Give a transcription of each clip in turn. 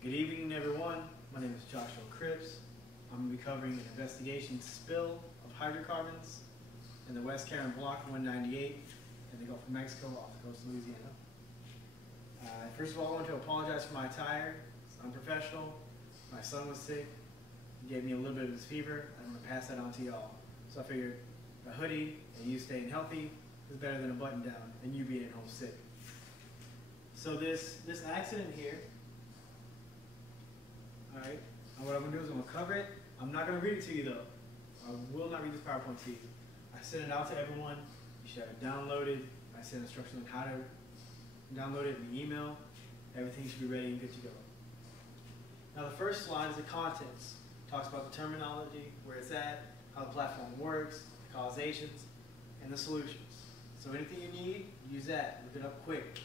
Good evening, everyone. My name is Joshua Cripps. I'm going to be covering an investigation spill of hydrocarbons in the West Karen Block 198 in the Gulf of Mexico off the coast of Louisiana. First of all, I want to apologize for my attire. It's unprofessional. My son was sick. He gave me a little bit of his fever. I'm going to pass that on to y'all. So I figured a hoodie and you staying healthy is better than a button down and you being at home sick. So this accident here, alright, what I'm going to do is I'm going to cover it. I'm not going to read it to you though. I will not read this PowerPoint to you. I sent it out to everyone. You should have it downloaded. I sent instructions on how to download it in the email. Everything should be ready and good to go. Now the first slide is the contents. It talks about the terminology, where it's at, how the platform works, the causations, and the solutions. So anything you need, use that. Look it up quick.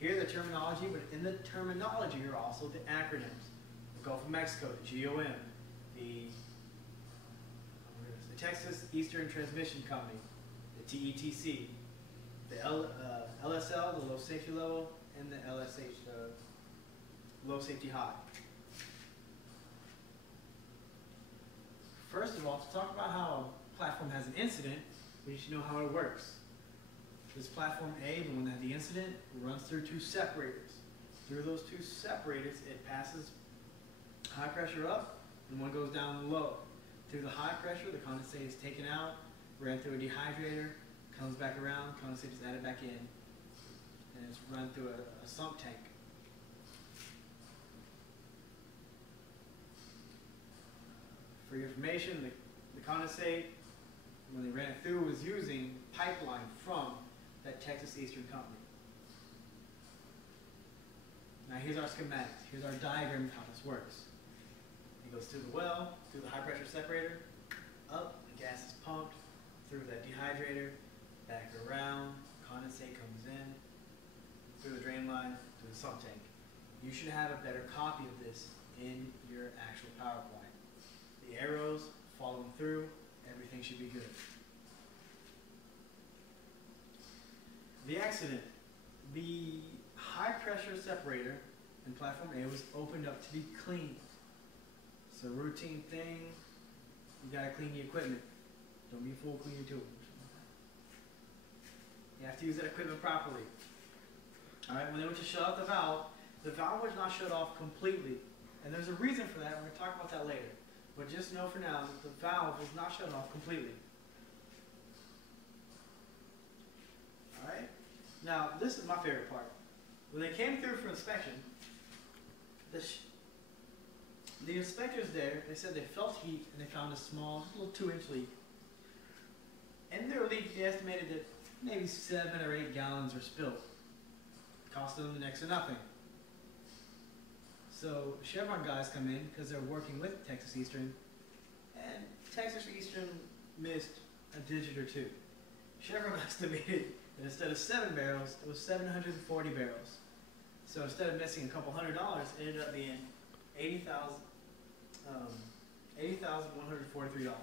Here the terminology, but in the terminology are also the acronyms. The Gulf of Mexico, the GOM, the Texas Eastern Transmission Company, the TETC, the LSL, the low safety level, and the LSH, the low safety high. First of all, to talk about how a platform has an incident, we should know how it works. This platform A, the one that had the incident, runs through two separators. Through those two separators, it passes high pressure up, and one goes down low. Through the high pressure, the condensate is taken out, ran through a dehydrator, comes back around, condensate is added back in, and it's run through a sump tank. For your information, the condensate, when they ran it through, was using pipeline from that Texas Eastern Company. Now here's our schematics. Here's our diagram of how this works. It goes through the well, through the high pressure separator, up, the gas is pumped, through that dehydrator, back around, condensate comes in, through the drain line, to the sump tank. You should have a better copy of this in your actual PowerPoint. The arrows following through, everything should be good. The accident. The high pressure separator in platform A was opened up to be cleaned. It's a routine thing. You gotta clean the equipment. Don't be a fool, clean your tools. You have to use that equipment properly. Alright, when they went to shut off the valve was not shut off completely. And there's a reason for that. We're gonna talk about that later. But just know for now that the valve was not shut off completely. Alright? Now, this is my favorite part. When they came through for inspection, the inspectors there, they said they felt heat and they found a small, little 2-inch leak. And their leak, they estimated that maybe 7 or 8 gallons were spilled. It cost them next to nothing. So Chevron guys come in because they're working with Texas Eastern, and Texas Eastern missed a digit or two. Chevron estimated that instead of 7 barrels, it was 740 barrels. So instead of missing a couple $100, it ended up being $80,143.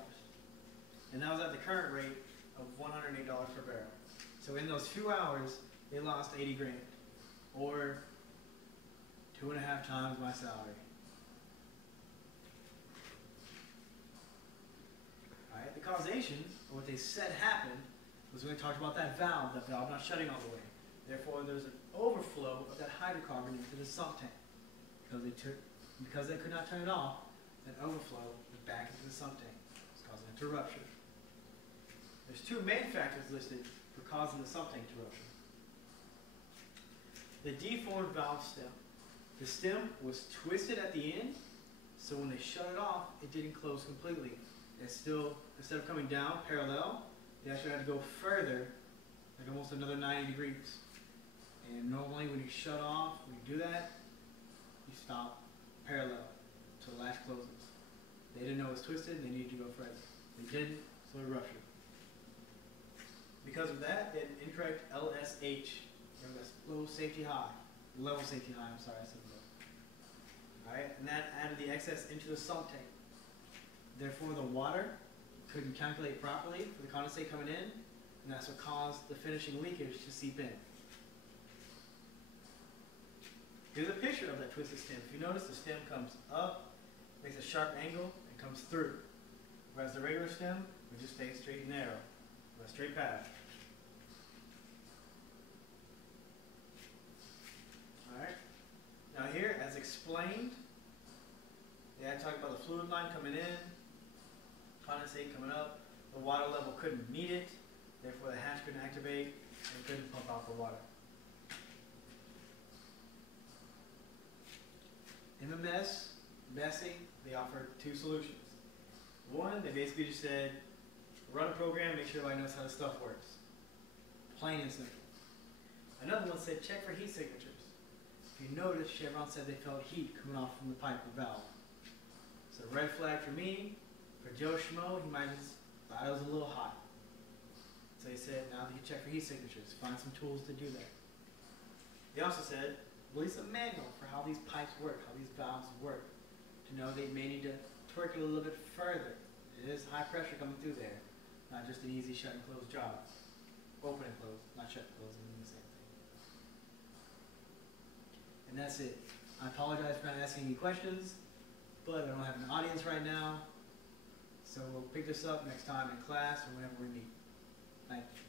And that was at the current rate of $108 per barrel. So in those few hours, they lost 80 grand, or 2.5 times my salary. Alright, the causation, or what they said happened, was when we talked about that valve not shutting all the way. Therefore, there's an overflow of that hydrocarbon into the sump tank. Because they could not turn it off, that overflow went back into the sump tank. It's causing it to rupture. There's 2 main factors listed for causing the sump tank to rupture. The deformed valve stem. The stem was twisted at the end, so when they shut it off, it didn't close completely. It's still, instead of coming down parallel, they actually had to go further, like almost another 90 degrees. And normally when you shut off, when you do that, you stop parallel until the latch closes. They didn't know it was twisted, they needed to go further. They didn't, so it ruptured. Because of that, they had an incorrect LSH, that's low safety high. Level safety high, I'm sorry, I said low. Alright, and that added the excess into the sump tank. Therefore, the water couldn't calculate properly for the condensate coming in, and that's what caused the finishing leakage to seep in. Here's a picture of that twisted stem. If you notice, the stem comes up, makes a sharp angle, and comes through. Whereas the regular stem would just stay straight and narrow, with a straight path. Alright. Now here, as explained, they had talked about the fluid line coming in, condensate coming up. The water level couldn't meet it, therefore the hatch couldn't activate and couldn't pump out the water. MMS, Messy, they offered two solutions. One, they basically just said, run a program, make sure everybody knows how this stuff works. Plain and simple. Another one said, check for heat signatures. If you notice, Chevron said they felt heat coming off from the pipe or valve. So red flag for me, for Joe Schmo, he might have thought it was a little hot. So he said, now that you check for heat signatures, find some tools to do that. They also said, release a manual for how these pipes work, how these valves work, to know they may need to torque it a little bit further. It is high pressure coming through there, not just an easy shut and close job. Open and close, not shut and close, they mean the same thing. And that's it. I apologize for not asking any questions, but I don't have an audience right now, so we'll pick this up next time in class or whenever we meet. Thank you.